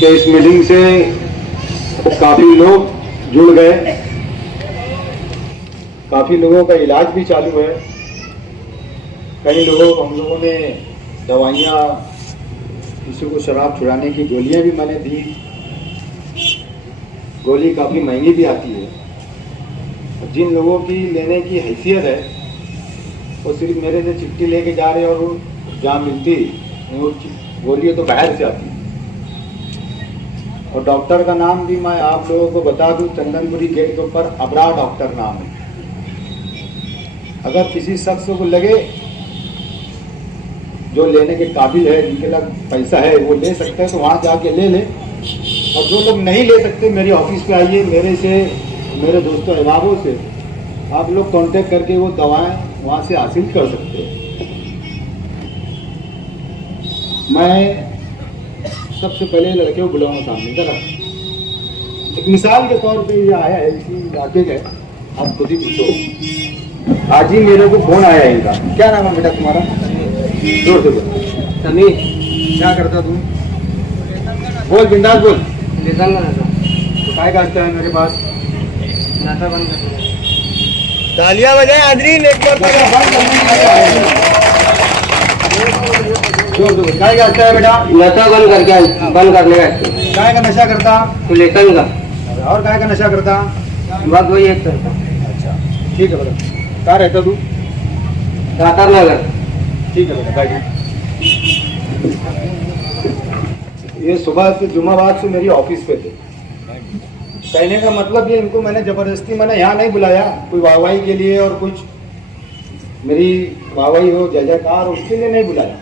कि इस मीटिंग से काफ़ी लोग जुड़ गए, काफ़ी लोगों का इलाज भी चालू है। कई लोगों हम लोगों ने दवाइयाँ, किसी को शराब छुड़ाने की गोलियाँ भी मैंने दी। गोली काफ़ी महंगी भी आती है। जिन लोगों की लेने की हैसियत है वो सिर्फ मेरे से चिट्ठी लेके जा रहे हैं, और वो जहाँ मिलती वो गोली तो बाहर से आती है। और डॉक्टर का नाम भी मैं आप लोगों को बता दूं, चंदनपुरी गेट के ऊपर अबरार डॉक्टर नाम है। अगर किसी शख्स को लगे जो लेने के काबिल है, जिनके लग पैसा है, वो ले सकते हैं तो वहाँ जाके ले लें। और जो लोग नहीं ले सकते मेरे ऑफिस पे आइए, मेरे दोस्तों अहबाबों से आप लोग कांटेक्ट करके वो दवाएं वहाँ से हासिल कर सकते हैं। मैं सबसे पहले लड़के को बुलाऊंगा सामने जरा, एक मिसाल के तौर पे ये आया है इसी इलाके का, आप खुद ही पूछो। आज ही मेरे को फोन आया है इनका। क्या नाम है बेटा तुम्हारा? जोर से बोल। समीर। क्या करता तू? बोल, बिंदास बोल। तो काय करता है मेरे पास? नशा बंद कर। तालियां बजाए आदरीन, एक बार जोर से बोल। काय करता है बेटा? नशा बंद करने का। काय का नशा करता? लेसन का। और काय का नशा करता? बस वही एक करता। अच्छा, ठीक है बेटा। कहाँ रहता तू? सातर नगर। ठीक है बेटा, बैठ। ये सुबह से जुम्माबाद से मेरी ऑफिस पे थे। कहने का मतलब ये, इनको मैंने जबरदस्ती यहाँ नहीं बुलाया कोई वाहवाही के लिए और कुछ मेरी वाहवाही हो, जय जयकार, उसके लिए नहीं बुलाया।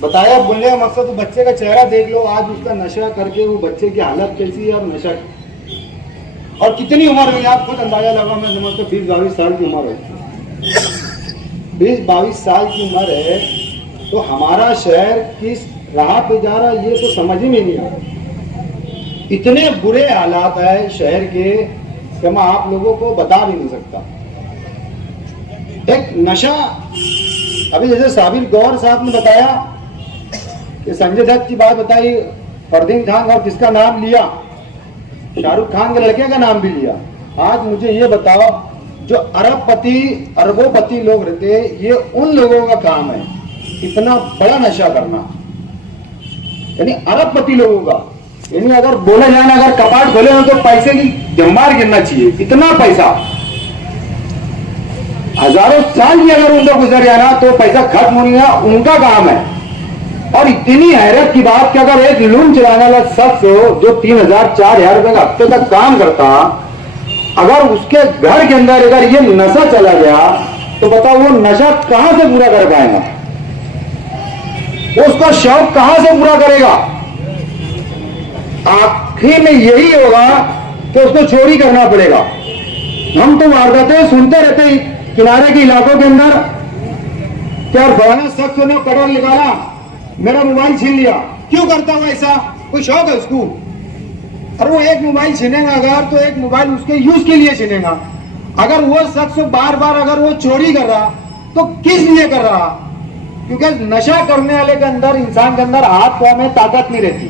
बताया, बोलने का मकसद तो बच्चे का चेहरा देख लो, आज उसका नशा करके वो बच्चे की हालत कैसी है और नशा और कितनी उम्र हुई आप खुद अंदाजा लगा। मैं समझता 20-22 साल की उम्र है। 20-22 साल की उम्र है तो हमारा शहर किस राह पे जा रहा है ये तो समझ ही नहीं आ रहा। इतने बुरे हालात है शहर के कि मैं आप लोगों को बता भी नहीं सकता। एक नशा, अभी जैसे साबिर गौर साहब ने बताया कि संजय दत्त की बात बताई, फरदीन खान और किसका नाम लिया, शाहरुख खान के लड़के का नाम भी लिया। आज मुझे ये बताओ, जो अरबोपति लोग रहते हैं, ये उन लोगों का काम है इतना बड़ा नशा करना, यानी अरबपति लोगों का। यानी अगर बोला जाए ना, अगर कपाट खोले हो तो पैसे की जम्बार गिरना चाहिए, इतना पैसा। हजारों साल भी अगर उनको गुजर जाए ना तो पैसा खत्म होने का उनका काम है। और इतनी हैरत की बात कि अगर एक लूम चलाने वाला शख्स हो जो 3,000-4,000 रुपए का हफ्ते तक काम करता, अगर उसके घर के अंदर अगर ये नशा चला गया तो बताओ वो नशा कहां से पूरा कर पाएगा? वो उसका शौक कहां से पूरा करेगा? आखिर में यही होगा कि उसको चोरी करना पड़ेगा। हम तो वारदातें सुनते रहते किनारे के इलाकों के अंदर, क्या फलाना शख्स ने कटर निकाला, मेरा मोबाइल छीन लिया। क्यों करता हूं ऐसा? कोई शौक है उसको? और वो एक मोबाइल छीनेगा अगर, तो एक मोबाइल उसके यूज के लिए छीनेगा। अगर वो शख्स बार बार अगर वो चोरी कर रहा तो किस लिए कर रहा? क्योंकि नशा करने वाले के अंदर, इंसान के अंदर हाथ पांव में ताकत नहीं रहती,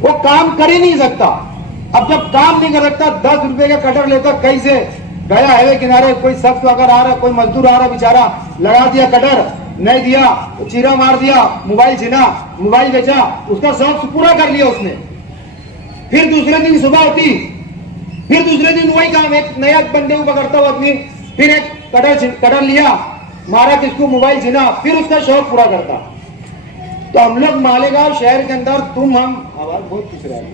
वो काम कर ही नहीं सकता। अब जब काम नहीं कर सकता, 10 रुपए का कटर लेकर कैसे गया हाईवे किनारे, कोई शख्स अगर आ रहा, कोई मजदूर आ रहा, बेचारा लगा दिया कटर, नहीं दिया तो चीरा मार दिया, मोबाइल छीना, मोबाइल बेचा, उसका शौक पूरा कर लिया उसने। फिर दूसरे दिन सुबह होती, फिर दूसरे दिन वही काम, एक नया बंदे को पकड़ता हुआ आदमी, फिर एक कटर लिया, मारा किसको, मोबाइल छीना, फिर उसका शौक पूरा करता। तो हम लोग मालेगांव शहर के अंदर, हम आवाज बहुत किस रहा है,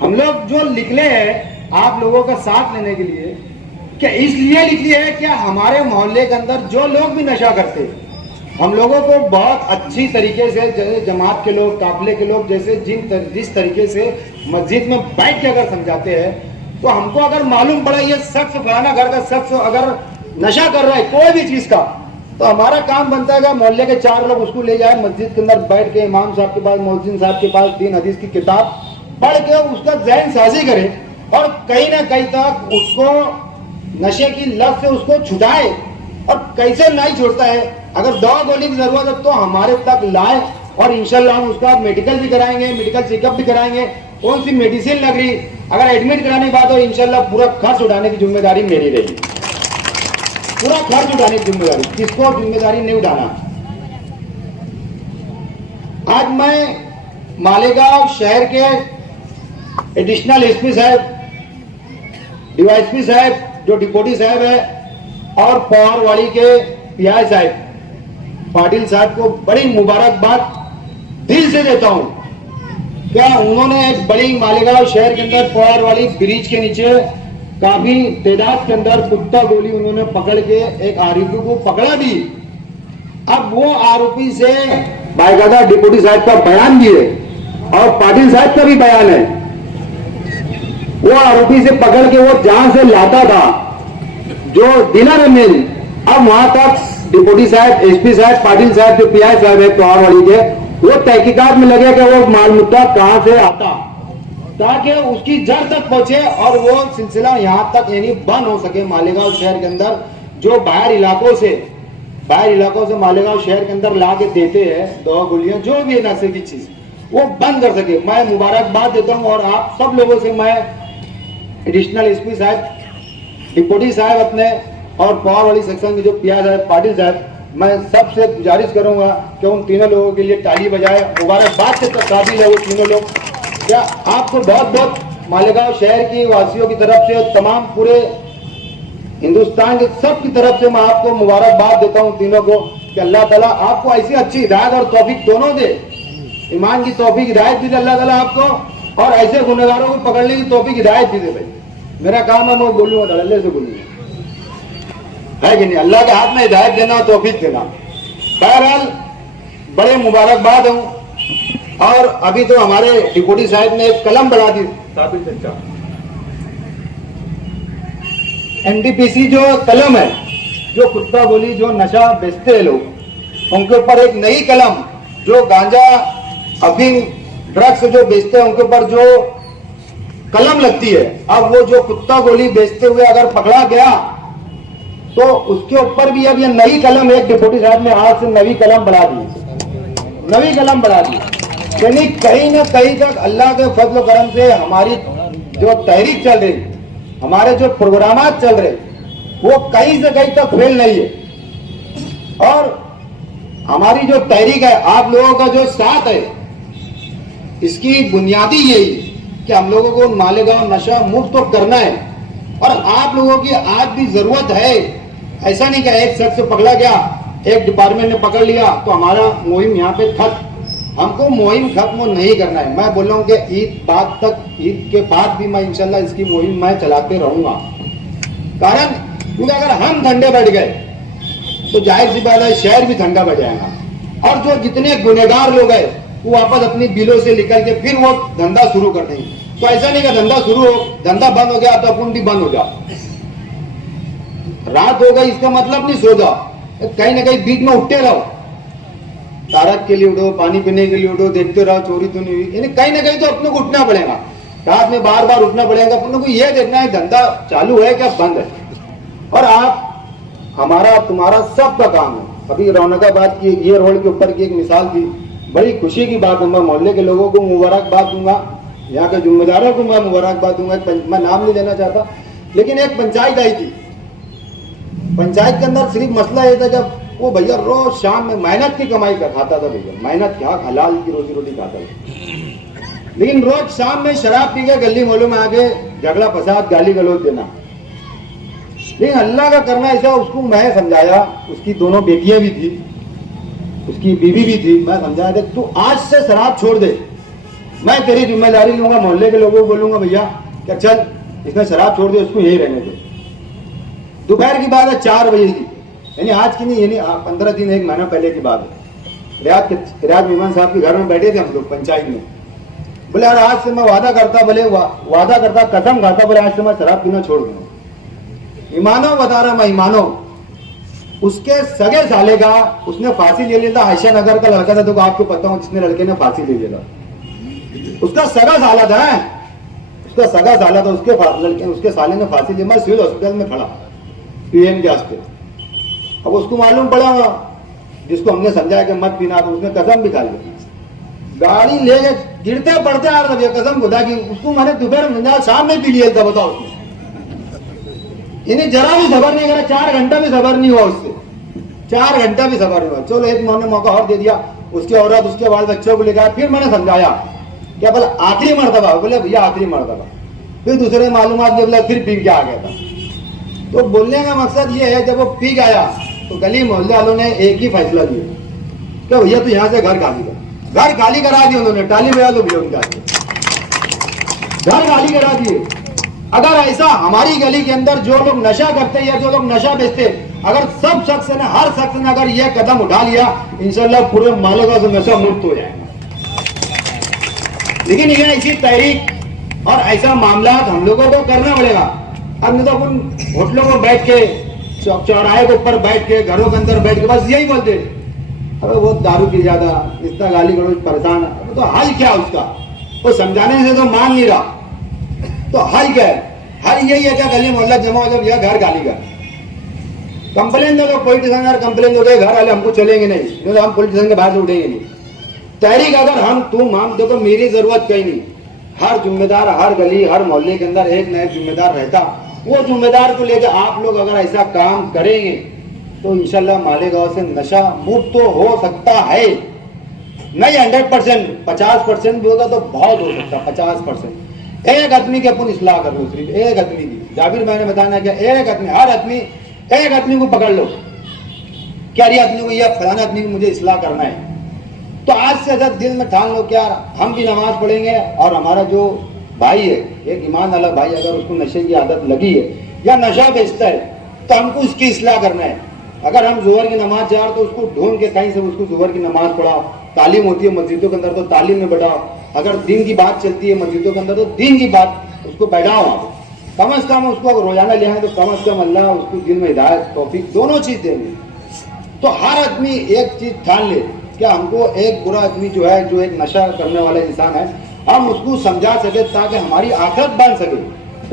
हम लोग जो निकले हैं आप लोगों का साथ लेने के लिए, क्या इसलिए निकली है कि हमारे मोहल्ले के अंदर जो लोग भी नशा करते, हम लोगों को बहुत अच्छी तरीके से, जैसे जमात के लोग, काफिले के लोग, जैसे जिस तरीके से मस्जिद में बैठ के अगर समझाते हैं, तो हमको अगर मालूम पड़ा ये शख्स, फलाना घर का शख्स अगर नशा कर रहा है कोई भी चीज का, तो हमारा काम बनता है मोहल्ले के 4 लोग उसको ले जाए मस्जिद के अंदर, बैठ के इमाम साहब के पास, मौलवी साहब के पास 3 हदीस की किताब पढ़ के उसका ज़हन साजी करे और कहीं ना कहीं तक उसको नशे की लत से उसको छुड़ाए। और कैसे नहीं छोड़ता है, अगर दवा गोली की जरूरत है तो हमारे तक लाए, और इंशाल्लाह हम उसका मेडिकल भी कराएंगे, मेडिकल चेकअप भी कराएंगे। कौन सी मेडिसिन लग रही, अगर एडमिट कराने की बात हो, इंशाल्लाह पूरा खर्च उठाने की जिम्मेदारी मेरी रहेगी। पूरा खर्च उठाने की जिम्मेदारी, किसको जिम्मेदारी नहीं उठाना। आज मैं मालेगांव शहर के एडिशनल एसपी साहब, डीवाईएसपी साहब जो डिप्टी साहब है, और पवारवाड़ी के पीआई साहब पाटिल साहब को बड़ी मुबारकबाद दिल से देता हूं। क्या उन्होंने एक बड़ी मालेगांव शहर के अंदर पवारवाड़ी ब्रिज के नीचे काफी तादाद के अंदर कुत्ता गोली उन्होंने पकड़ के एक आरोपी को पकड़ा भी। अब वो आरोपी से बाकायदा डिप्टी साहब का बयान भी है और पाटिल साहब का भी बयान है। वो आरोपी से पकड़ के वो जहां से लाता था जो डीलर मिल, अब वहां तक डिप्टी साहब, एसपी साहब, पाटिल साहब जो पीआई साहब है पवारवाड़ी के, वो तहकीकात में लगे कि वो माल मुद्दा कहां से आता, ताकि उसकी जड़ तक पहुंचे और वो सिलसिला यहां तक यानी बंद हो सके। मालेगांव शहर के अंदर जो बाहर इलाकों से मालेगांव शहर के अंदर ला के देते हैं दवा गोलियां, जो भी है नशे की चीज, वो बंद कर सके। मैं मुबारकबाद देता हूं और आप सब लोगों से मैं एडिशनल एसपी साहब, डिप्टी साहब अपने और पवारवाड़ी सेक्शन के जो पीआई साहब, पाटिल साहब, मैं सबसे गुजारिश करूंगा कि उन तीनों लोगों के लिए ताली बजाए। मुबारकबाद के काबिल है वो तीनों लोग। क्या आपको बहुत बहुत मालेगांव शहर की वासियों की तरफ से, तमाम पूरे हिंदुस्तान के सब की तरफ से मैं आपको मुबारकबाद देता हूं तीनों को कि अल्लाह ताला आपको ऐसी अच्छी हिदायत और तौफीक दोनों दे। ईमान की तौफीक हिदायत भी दे अल्लाह ताला आपको, और ऐसे गुनहगारों को पकड़ने की तौफीक हिदायत भी दे। भाई मेरा काम है मैं बोलूंगा, धड़ल्ले से बोलूंगा, है कि नहीं। अल्लाह के हाथ में हिदायत देना, तौफीक देना। बहरहाल बड़े मुबारकबाद हूं। और अभी तो हमारे डिप्टी साहब ने एक कलम बढ़ा दी, एनडीपीसी जो कलम है, जो कुत्ता गोली जो नशा बेचते हैं लोग, उनके ऊपर एक नई कलम, जो गांजा अफीम ड्रग्स जो बेचते हैं उनके ऊपर जो कलम लगती है, अब वो जो कुत्ता गोली बेचते हुए अगर पकड़ा गया तो उसके ऊपर भी अब ये नई कलम, एक डिप्टी साहब ने आज से नई कलम बढ़ा दी, नई कलम बढ़ा दी। यानी कहीं ना कहीं तक अल्लाह के फजल करम से हमारी जो तहरीक चल रही, हमारे जो प्रोग्राम चल रहे, वो कहीं से कहीं तक फेल नहीं है। और हमारी जो तहरीक है, आप लोगों का जो साथ है, इसकी बुनियादी यही कि हम लोगों को मालेगांव नशा मुक्त तो करना है। और आप लोगों की आज भी जरूरत है। ऐसा नहीं कि एक शख्स पकड़ा गया, एक डिपार्टमेंट ने पकड़ लिया तो हमारा मुहिम यहाँ पे खत्म। हमको मुहिम खत्म नहीं करना है। मैं बोल रहा हूँ कि ईद बाद तक, ईद के बाद भी मैं इंशाल्लाह इसकी मुहिम मैं चलाते रहूंगा। कारण क्योंकि अगर हम ठंडे बैठ गए तो जाहिर सी बात है शहर भी ठंडा बैठ जाएगा। और जो जितने गुनहगार लोग हैं वो वापस अपनी बिलों से निकल के फिर वो धंधा शुरू कर देंगे। तो ऐसा नहीं कि धंधा शुरू हो, धंधा बंद हो गया तो अपन भी बंद हो जाओ। रात हो गई इसका मतलब नहीं सो जाओ, कहीं ना कहीं बीच में उठते रहो। तारक के लिए उठो, पानी पीने के लिए उठो, देखते रहो चोरी तो नहीं हुई। यानी कहीं ना कहीं तो अपने को उठना पड़ेगा, रात में बार बार उठना पड़ेगा। अपने को ये देखना है धंधा चालू है क्या बंद है। और आप, हमारा तुम्हारा सबका काम है। अभी रौनकाबाद की ये रोड के ऊपर की एक मिसाल थी, बड़ी खुशी की बात है। मैं मोहल्ले के लोगों को मुबारकबाद दूंगा, यहाँ के जिम्मेदारों को मैं मुबारकबाद दूंगा। मैं नाम नहीं लेना चाहता, लेकिन एक पंचायत आई थी। पंचायत के अंदर सिर्फ मसला ये था जब वो भैया रोज शाम में मेहनत की कमाई कर खाता था। भैया मेहनत क्या, हलाल की रोजी रोटी खाता था, लेकिन रोज शाम में शराब पी के गली मोहल्लों में आके झगड़ा फसाद गाली गलौज देना। लेकिन अल्लाह का करना ऐसा, उसको मैं समझाया, उसकी दोनों बेटियां भी थी, उसकी बीवी भी थी। मैं समझाया देख तू आज से शराब छोड़ दे, मैं तेरी जिम्मेदारी लूंगा। मोहल्ले के लोगों को बोलूंगा भैया क्या चल इसने शराब छोड़ दे, उसको यही रहने दे। दोपहर की बात है 4 बजे की, यानी आज की नहीं, यानी 15 दिन 1 महीना पहले की बात है। रियाज मेहमान साहब के घर में बैठे थे हम लोग पंचायत में। बोले यार आज से मैं वादा करता, बोले वादा करता, कसम खाता, बोले आज से मैं शराब पीना छोड़ दूंगा। ईमानो बता रहा मैं, ईमानो। उसके सगे साले का उसने फांसी ले लिया था। आयशा नगर का लड़का था, तो आपको पता हो जिसने लड़के ने फांसी ले लिया था, उसका सगा साला था, उसका सगा साला था, उसके साले ने फांसी ली। मैं सिविल हॉस्पिटल में खड़ा पीएम के वास्ते। अब उसको मालूम पड़ा, जिसको हमने समझाया कि मत पीना, तो उसने कसम भी खा ली। गाड़ी ले गए, गिरते पड़ते आ रहा कसम खुदा की। उसको मैंने दोपहर में शाम में पी लिया था, बताओ। इन्हें जरा भी सबर नहीं करा, 4 घंटा भी सबर नहीं हुआ उससे, 4 घंटा भी सबर नहीं हुआ। चलो एक मैंने मौका और दे दिया, उसकी औरत उसके बाल बच्चों को लेकर, फिर मैंने समझाया क्या बोला आखिरी मरतबा, बोले भैया आखिरी मरतबा। फिर दूसरे मालूमात बोला, फिर पी के आ गया था। तो बोलने का मकसद ये है, जब वो पी गया तो गली मोहल्ले वालों ने एक ही फैसला दिया कि भैया तू यहाँ से घर खाली कर। घर खाली करा दिए उन्होंने, टाली बजा दो भैया उनका, घर खाली करा दिए। अगर ऐसा हमारी गली के अंदर जो लोग नशा करते हैं या जो लोग नशा बेचते, अगर सब शख्स ने, हर शख्स ने अगर यह कदम उठा लिया, इंशाल्लाह पूरे मालेगांव से नशा मुक्त हो जाएगा। लेकिन ये ऐसी तहरीक और ऐसा मामला हम लोगों को करना पड़ेगा। अब नहीं तो अपन होटलों में बैठ के, चौराहे के ऊपर बैठ के, घरों के अंदर बैठ के बस यही बोलते, अरे वो दारू पी ज्यादा, इतना गाली गलौज, परेशान। तो हल क्या उसका? वो समझाने से तो मान नहीं रहा, तो हल क्या है? हल यही है क्या गली मोहल्ला जमा हो, जब यह घर गाली का कंप्लेन दे दो, पुलिस स्टेशन कंप्लेन दो, घर वाले हमको चलेंगे नहीं, तो हम पुलिस स्टेशन के बाहर से उठेंगे नहीं। तहरीक अगर हम देखो, मेरी जरूरत कहीं नहीं, हर जिम्मेदार, हर गली, हर मोहल्ले के अंदर एक नया जिम्मेदार रहता, वो जिम्मेदार को लेकर आप लोग अगर ऐसा काम करेंगे तो इंशाल्लाह मालेगांव से नशा मुक्त तो हो सकता है। नहीं 100%, 50% भी होगा तो बहुत हो सकता, 50%। एक आदमी की अपन इस्लाह कर लो, सिर्फ एक आदमी की। जाबिर भाई ने बताना क्या, एक आदमी, हर आदमी, एक आदमी को पकड़ लो, क्या रही आदमी को, यह फलाना आदमी को मुझे इस्लाह करना है, तो आज से जब दिल में ठान लो क्या हम भी नमाज पढ़ेंगे, और हमारा जो भाई है, एक ईमान वाला भाई, अगर उसको नशे की आदत लगी है या नशा बेचता है, तो हमको उसकी इस्लाह करना है। अगर हम जोहर की नमाज जा रहे तो उसको ढूंढ के कहीं से उसको जोहर की नमाज पढ़ाओ। तालीम होती है मस्जिदों के अंदर तो तालीम में बैठाओ। अगर दीन की बात चलती है मस्जिदों के अंदर तो दीन की बात उसको बैठाओ वहां पर। कम से कम उसको अगर रोजाना ले आए तो कम से कम अल्लाह उसको दिल में हिदायत, तौफीक, दोनों चीज देंगे। तो हर आदमी एक चीज ठान ले, क्या हमको एक बुरा आदमी जो है, जो एक नशा करने वाला इंसान है, हम उसको समझा सके ताकि हमारी आखिरत बन सके,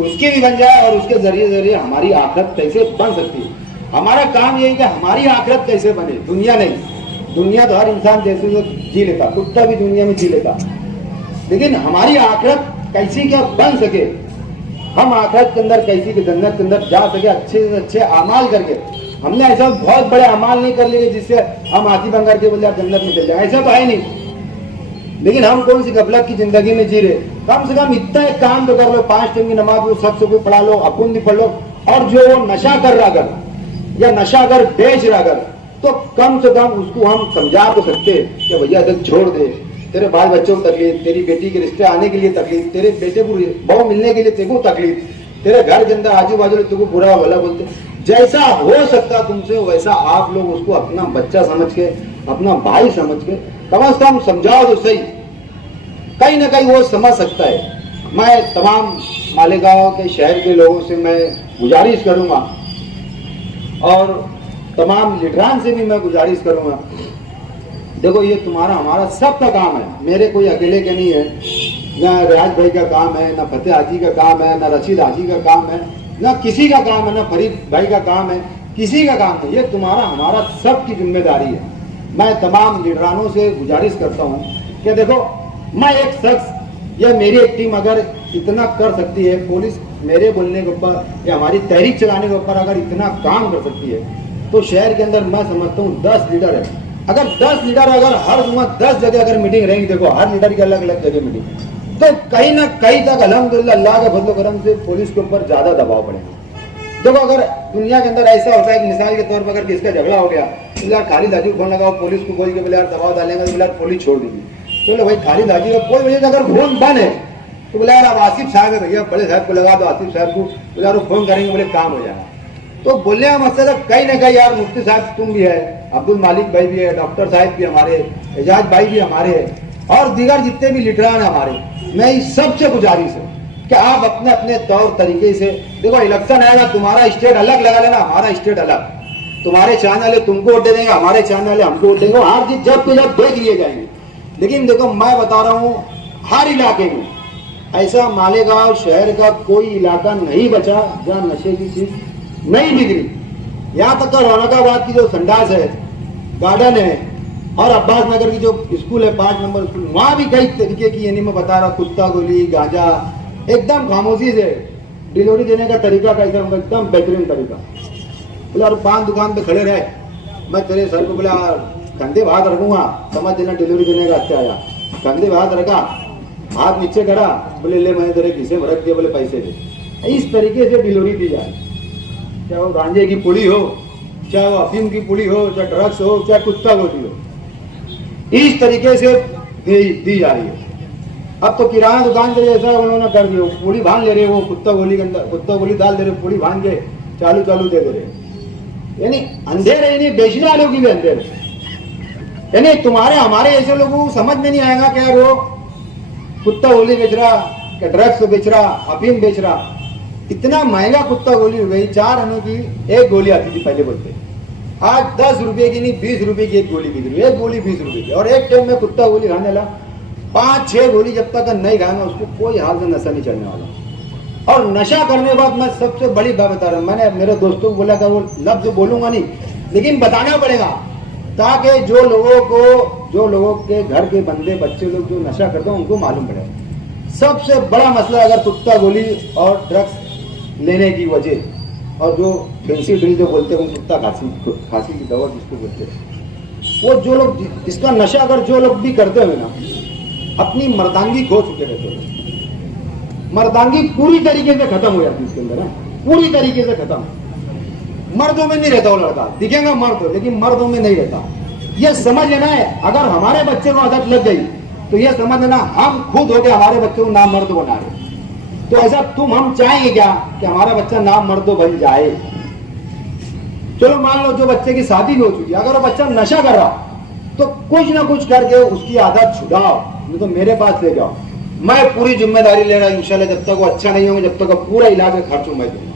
उसकी भी बन जाए, और उसके जरिए हमारी आखिरत कैसे बन सकती है। हमारा काम यही कि हमारी आखिरत कैसे बने, दुनिया नहीं। दुनिया तो हर इंसान जैसे जो जी लेता, कुत्ता भी दुनिया में जी लेता, लेकिन हमारी आखिरत कैसी क्या बन सके, हम आखिरत के अंदर कैसी की जन्नत के अंदर जा सके, अच्छे से अच्छे अमाल करके। हमने ऐसा बहुत बड़े अमाल नहीं कर लिए जिससे हम आती बन करके बोले आप जन्नत में चल जाए, ऐसा तो है नहीं। लेकिन हम कौन सी गफलत की जिंदगी में जी रहे। कम से कम इतना एक काम तो कर लो, 5 टाइम की नमाज वो सबसे कोई पढ़ा लो, अपन भी पढ़ लो। और जो वो नशा कर रहा अगर, या नशा अगर बेच रहा अगर, तो कम से कम उसको हम समझा तो सकते कि भैया देख छोड़ दे, तेरे बाल बच्चों को तकलीफ, तेरी बेटी के रिश्ते आने के लिए तकलीफ, तेरे बेटे को बहू मिलने के लिए तेरे को तकलीफ, तेरे घर के अंदर आजू बाजू तेरे को बुरा भला बोलते, जैसा हो सकता तुमसे वैसा आप लोग उसको अपना बच्चा समझ के, अपना भाई समझ के कम से कम समझाओ तो सही, कहीं ना कहीं वो समझ सकता है। मैं तमाम मालेगांव के शहर के लोगों से मैं गुजारिश करूंगा, और तमाम लीडरान से भी मैं गुजारिश करूंगा, देखो ये तुम्हारा हमारा सबका काम है, मेरे कोई अकेले के नहीं है, ना रियाज भाई का काम है, ना फतेह हाजी का काम है, ना रशीद हाजी का काम है, ना किसी का काम है, ना फरीद भाई का काम है, किसी का काम नहीं, ये तुम्हारा हमारा सबकी जिम्मेदारी है। मैं तमाम लीडरानों से गुजारिश करता हूँ कि देखो, मैं एक शख्स या मेरी एक टीम अगर इतना कर सकती है, पुलिस मेरे बोलने के ऊपर या हमारी तहरीक चलाने के ऊपर अगर इतना काम कर सकती है, तो शहर के अंदर मैं समझता हूँ 10 लीडर है। अगर 10 लीडर अगर हर जुम्मा 10 जगह अगर मीटिंग रहेंगी, देखो हर लीडर की अलग अलग जगह मीटिंग, तो कहीं ना कहीं तक अल्हम्दुलिल्लाह अल्लाह के फजल करम से पुलिस के ऊपर ज्यादा दबाव पड़ेगा। देखो अगर दुनिया के अंदर ऐसा होता है कि मिसाल के तौर पर अगर किसका झगड़ा हो गया, तो यार खालिद हाजी को फोन लगाओ, पुलिस को बोल के बोले यार दबाव डालेंगे, तो बोले यार पुलिस छोड़ देगी। चलो भाई खालिद हाजी का कोई वजह से अगर फोन बंद है तो बोला यार अब आसिफ साहब है भैया, बड़े साहब को लगा दो, आसिफ साहब को बोले यार वो फोन करेंगे, बोले काम हो जाएगा। तो बोलने का मकसद है कहीं ना कहीं यार मुफ्ती साहब तुम भी है, अब्दुल मालिक भाई भी है, डॉक्टर साहब भी हमारे, एजाज भाई भी हमारे है, और दीगर जितने भी लीडरान हमारे, मैं इस सबसे गुजारिश है कि आप अपने अपने तौर तरीके से, देखो इलेक्शन आएगा, तुम्हारा स्टेट अलग लगा लेना, हमारा स्टेट अलग, तुम्हारे चाहने वाले तुमको वोट दे देंगे, हमारे चाहने वाले हमको वोट देंगे, हार जीत जब के जब देख लिए जाएंगे। लेकिन देखो मैं बता रहा हूँ, हर इलाके में ऐसा मालेगांव शहर का कोई इलाका नहीं बचा जहाँ नशे की चीज नहीं बिगड़ी। यहाँ तक तो रौनकाबाद की जो संडास है, गार्डन है, और अब्बास नगर की जो स्कूल है 5 नंबर स्कूल, वहां भी कई तरीके की, यानी मैं बता रहा, कुत्ता गोली, गांजा, एकदम खामोशी से डिलीवरी देने का तरीका कैसा होगा, एकदम बेहतरीन तरीका। बोला और पान दुकान पे खड़े रहे, मैं तेरे सर को बोला कंधे पे हाथ रखूंगा, समझ लेना डिलीवरी देने का अच्छा आया। कंधे पे हाथ रखा, हाथ नीचे करा, बोले ले मैंने तेरे खीसे में रख दिया, बोले पैसे दे। इस तरीके से डिलीवरी दी जाए, चाहे वो गांजे की पुड़ी हो, चाहे वो अफीम की पुड़ी हो, चाहे ड्रग्स हो, चाहे कुत्ता गोली हो, इस तरीके से दी जा रही है। अब तो किराना दुकान के जैसा उन्होंने कर दिया, पूड़ी भान ले रहे, वो कुत्ता गोली के अंदर कुत्ता गोली डाल दे रहे, पूड़ी भान के चालू चालू दे रहे, यानी अंधेरे, यानी बेचने वालों की भी अंधेरे। यानी तुम्हारे हमारे ऐसे लोगों को समझ में नहीं आएगा कि यार वो कुत्ता गोली बेच रहा, क्या ड्रग्स बेच रहा, अफीम बेच रहा। इतना महंगा कुत्ता गोली हो गई, 4 आने की एक गोली आती थी पहले बोलते, आज 10 रुपए की नहीं 20 रुपए की एक गोली बिक रही है, एक गोली 20 रुपए की। और एक टाइम में कुत्ता गोली खाने वाला 5-6 गोली जब तक नहीं खाएगा उसको कोई हाल से नशा नहीं चढ़ने वाला। और नशा करने के बाद मैं सबसे बड़ी बात बता रहा हूँ, मैंने मेरे दोस्तों को बोला था वो लफ्ज बोलूंगा नहीं, लेकिन बताना पड़ेगा, ताकि जो लोगों के घर के बंदे बच्चे लोग जो नशा करते हैं उनको मालूम पड़े। सबसे बड़ा मसला अगर कुत्ता गोली और ड्रग्स लेने की वजह, और जो फैंसी ड्रिल जो बोलते हैं कुत्ता खांसी की दवा जिसको बोलते हैं, वो जो लोग इसका नशा अगर जो लोग भी करते हुए ना, अपनी मर्दांगी खो चुके रहते हैं। मर्दांगी पूरी तरीके से खत्म हो जाती है इसके अंदर, पूरी तरीके से खत्म। मर्दों में नहीं रहता वो लड़का, दिखेगा मर्द लेकिन मर्दों में नहीं रहता। ये समझ लेना है, अगर हमारे बच्चे को आदत लग गई तो ये समझ लेना हम खुद हो गए हमारे बच्चे को नाम मर्द बना रहे। तो ऐसा हम चाहेंगे क्या कि हमारा बच्चा नाम मर्द बन जाए? चलो मान लो जो बच्चे की शादी भी हो चुकी है, अगर वो बच्चा नशा कर रहा तो कुछ ना कुछ करके उसकी आदत छुड़ाओ, नहीं तो मेरे पास ले जाओ, मैं पूरी जिम्मेदारी ले रहा हूं इंशाल्लाह। जब तक वो अच्छा नहीं होगा, जब तक पूरा इलाज का खर्च मैं दूंगा,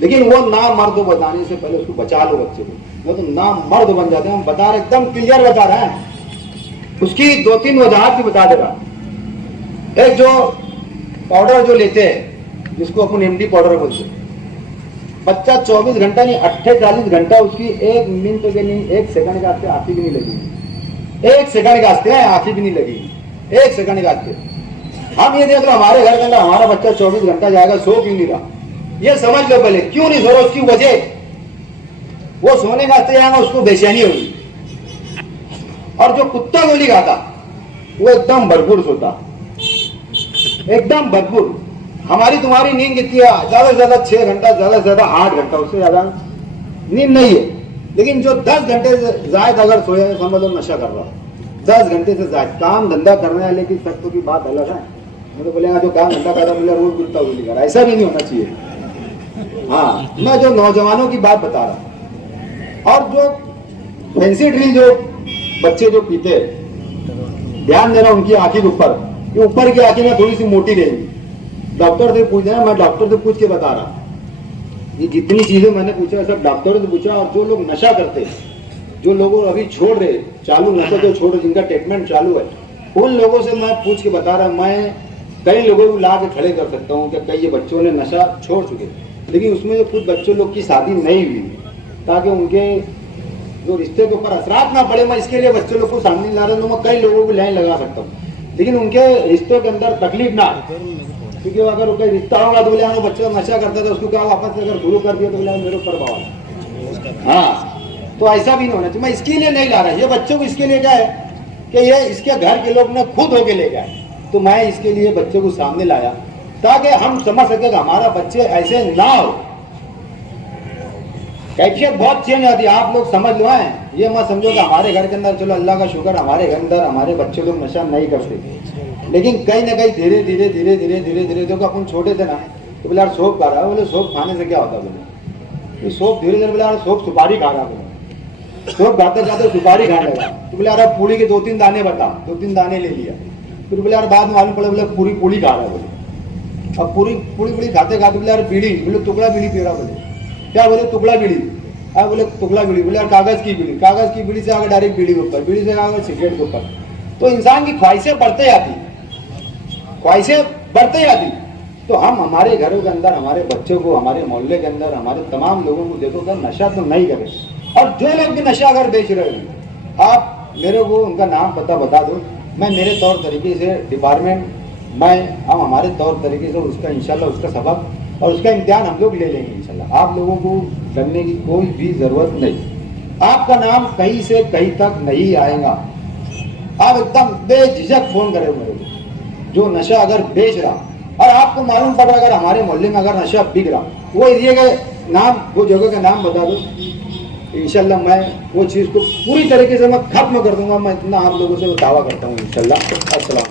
लेकिन वो नाम मर्द बताने से पहले उसको बचा लो बच्चे को, वो तो नाम मर्द बन जाते हैं। हम बता रहे, एकदम क्लियर बता रहे हैं, उसकी 2-3 वजह भी बता देगा। एक जो पाउडर जो लेते हैं जिसको अपन एमडी पाउडर बोलते हैं, बच्चा 24 घंटा नहीं 48 घंटा उसकी 1 मिनट के नहीं 1 सेकंड का आस्ते आंखें भी नहीं लगी, 1 सेकंड का आस्ते आंखें भी नहीं लगी, 1 सेकंड का आस्ते। हम ये देख लो हमारे घर के अंदर हमारा बच्चा 24 घंटा जाएगा, सो क्यों नहीं रहा, ये समझ लो पहले, क्यों नहीं सो रहा, उसकी वजह वो सोने का आस्ते जाएगा, उसको बेचैनी होगी। और जो कुत्ता गोली खाता वो एकदम भरपूर सोता, एकदम भरपूर। हमारी तुम्हारी नींद कितनी है? ज्यादा से ज्यादा 6 घंटा, ज्यादा से ज्यादा 8 घंटा, उससे ज्यादा नींद नहीं है। लेकिन जो 10 घंटे से ज्यादा अगर सोया तो समझ लो नशा कर रहा है। 10 घंटे से ज्यादा काम धंधा करने वाले की सख्तों की बात अलग है। मैं तो बोलेगा जो काम धंधा कर रहा है रोज कुत्ता गोली कर, ऐसा भी नहीं होना चाहिए। हाँ, मैं जो नौजवानों की बात बता रहा हूं। और जो फैंसी ड्रिल जो बच्चे जो पीते, ध्यान देना उनकी आंखों के ऊपर, ये ऊपर की आंखें ना थोड़ी सी मोटी रहेगी। डॉक्टर से पूछना, मैं डॉक्टर से पूछ के बता रहा, ये जितनी चीजें मैंने पूछा सब डॉक्टरों से पूछा। और जो लोग नशा करते, जो लोगों अभी छोड़ रहे, चालू नशा जो छोड़, जिनका ट्रीटमेंट चालू है, उन लोगों से मैं पूछ के बता रहा। मैं कई लोगों को ला के खड़े कर सकता हूँ कि कई बच्चों ने नशा छोड़ चुके, लेकिन उसमें जो कुछ बच्चों लोग की शादी नहीं हुई, ताकि उनके जो रिश्ते के ऊपर असरात ना पड़े, मैं इसके लिए बच्चे लोग को सामने ला रहा हूँ। मैं कई लोगों को लाइन लगा सकता हूँ, लेकिन उनके रिश्तों के अंदर तकलीफ ना, क्योंकि अगर उनका रिश्ता होगा तो बोले बच्चा नशा करता था, उसको क्या वापस अगर शुरू कर दिया तो बोले मेरे ऊपर बवाल। हाँ, तो ऐसा भी नहीं होना चाहिए। मैं इसके लिए नहीं ला रहा, ये बच्चों को इसके लिए क्या है कि ये इसके घर के लोग ने खुद होके ले गए, तो मैं इसके लिए बच्चे को सामने लाया ताकि हम समझ सके कि हमारा बच्चे ऐसे ना हो। कैफियत बहुत चेंज आती है, आप लोग समझ लो। ये मत समझो कि हमारे घर के अंदर, चलो अल्लाह का शुक्र हमारे घर अंदर हमारे बच्चे लोग नशा नहीं करते, लेकिन कहीं ना कहीं धीरे धीरे धीरे धीरे धीरे धीरे देखो अपन छोटे थे ना, तो बोले यार सोप खा रहा है, बोले सोप खाने से क्या होता है, बोले सोप धीरे धीरे, बोले यार सोप सुपारी खा रहा है, सोप खाते खाते सुपारी खाने लगा, तो बोले यार पूरी के 2-3 दाने बता, 2-3 दाने ले लिया, फिर बोले यार बाद में मालूम पड़ा बोले पूरी खा रहा है, बोले अब पूरी खाते खाते बोले यार बीड़ी, बोले टुकड़ा बीड़ी पी रहा, बोले क्या, बोले टुकड़ा बीड़ी, बोले टुकड़ा बीड़ी, बोले यार कागज की बीड़ी से आगे डायरेक्ट बीड़ी के ऊपर, बीड़ी से आगे सिगरेट के ऊपर। तो इंसान की ख्वाहिशें बढ़ते जाती। तो हम हमारे घरों के अंदर हमारे बच्चों को, हमारे मोहल्ले के अंदर हमारे तमाम लोगों को देखो कि नशा तो नहीं करें। और जो लोग भी नशा अगर बेच रहे हैं, आप मेरे को उनका नाम पता बता दो, मैं मेरे तौर तरीके से डिपार्टमेंट हम हमारे तौर तरीके से उसका इंशाल्लाह उसका सबक और उसका इम्तिहान हम लोग ले लेंगे इंशाल्लाह। आप लोगों को डरने की कोई भी जरूरत नहीं। आपका नाम कहीं से कहीं तक नहीं आएगा। आप एकदम बेझिझक फोन करें मेरे को। जो नशा अगर बेच रहा और आपको मालूम पड़ रहा अगर हमारे मोहल्ले में अगर नशा बिक रहा, वो एरिया का नाम, वो जगह का नाम बता दो, इंशाल्लाह मैं वो चीज़ को पूरी तरीके से मैं खत्म कर दूंगा। मैं इतना आप लोगों से दावा करता हूँ इंशाल्लाह। अस्सलाम।